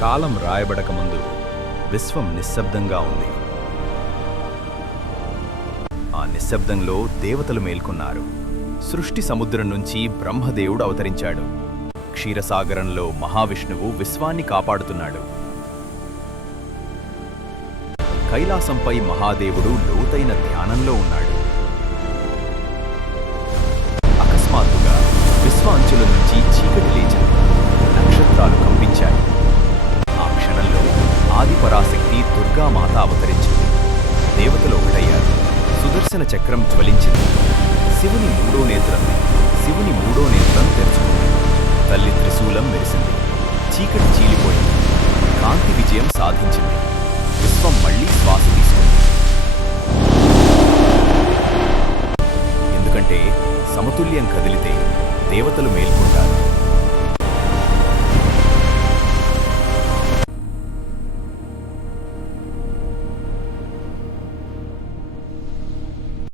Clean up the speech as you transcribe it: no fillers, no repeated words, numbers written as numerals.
కాలం రాయబడకముందు విశ్వం నిశ్శబ్దంగా ఉంది. ఆ నిశ్శబ్దంలో దేవతలు మేల్కొన్నారు. సృష్టి సముద్రం నుంచి బ్రహ్మదేవుడు అవతరించాడు. క్షీరసాగరంలో మహావిష్ణువు విశ్వాన్ని కాపాడుతున్నాడు. కైలాసంపై మహాదేవుడు లోతైన ధ్యానంలో ఉన్నాడు. అకస్మాత్తుగా విశ్వాంచుల నుంచి చీకటి లేచింది. నక్షత్రాలు కంపించాయి. ఆ క్షణంలో ఆదిపరాశక్తి దుర్గామాత అవతరించింది. దేవతలు ఒకటయ్యారు. సుదర్శన చక్రం జ్వలించింది. శివుని మూడో నేత్రం తెరుచుకుంది. తల్లి త్రిశూలం మెరిసింది. చీకటి చీలిపోయింది. కాంతి విజయం సాధించింది. విశ్వం మళ్లీ శ్వాస తీసుకుంది. ఎందుకంటే సమతుల్యం కదిలితే దేవతలు మేల్కొంటారు.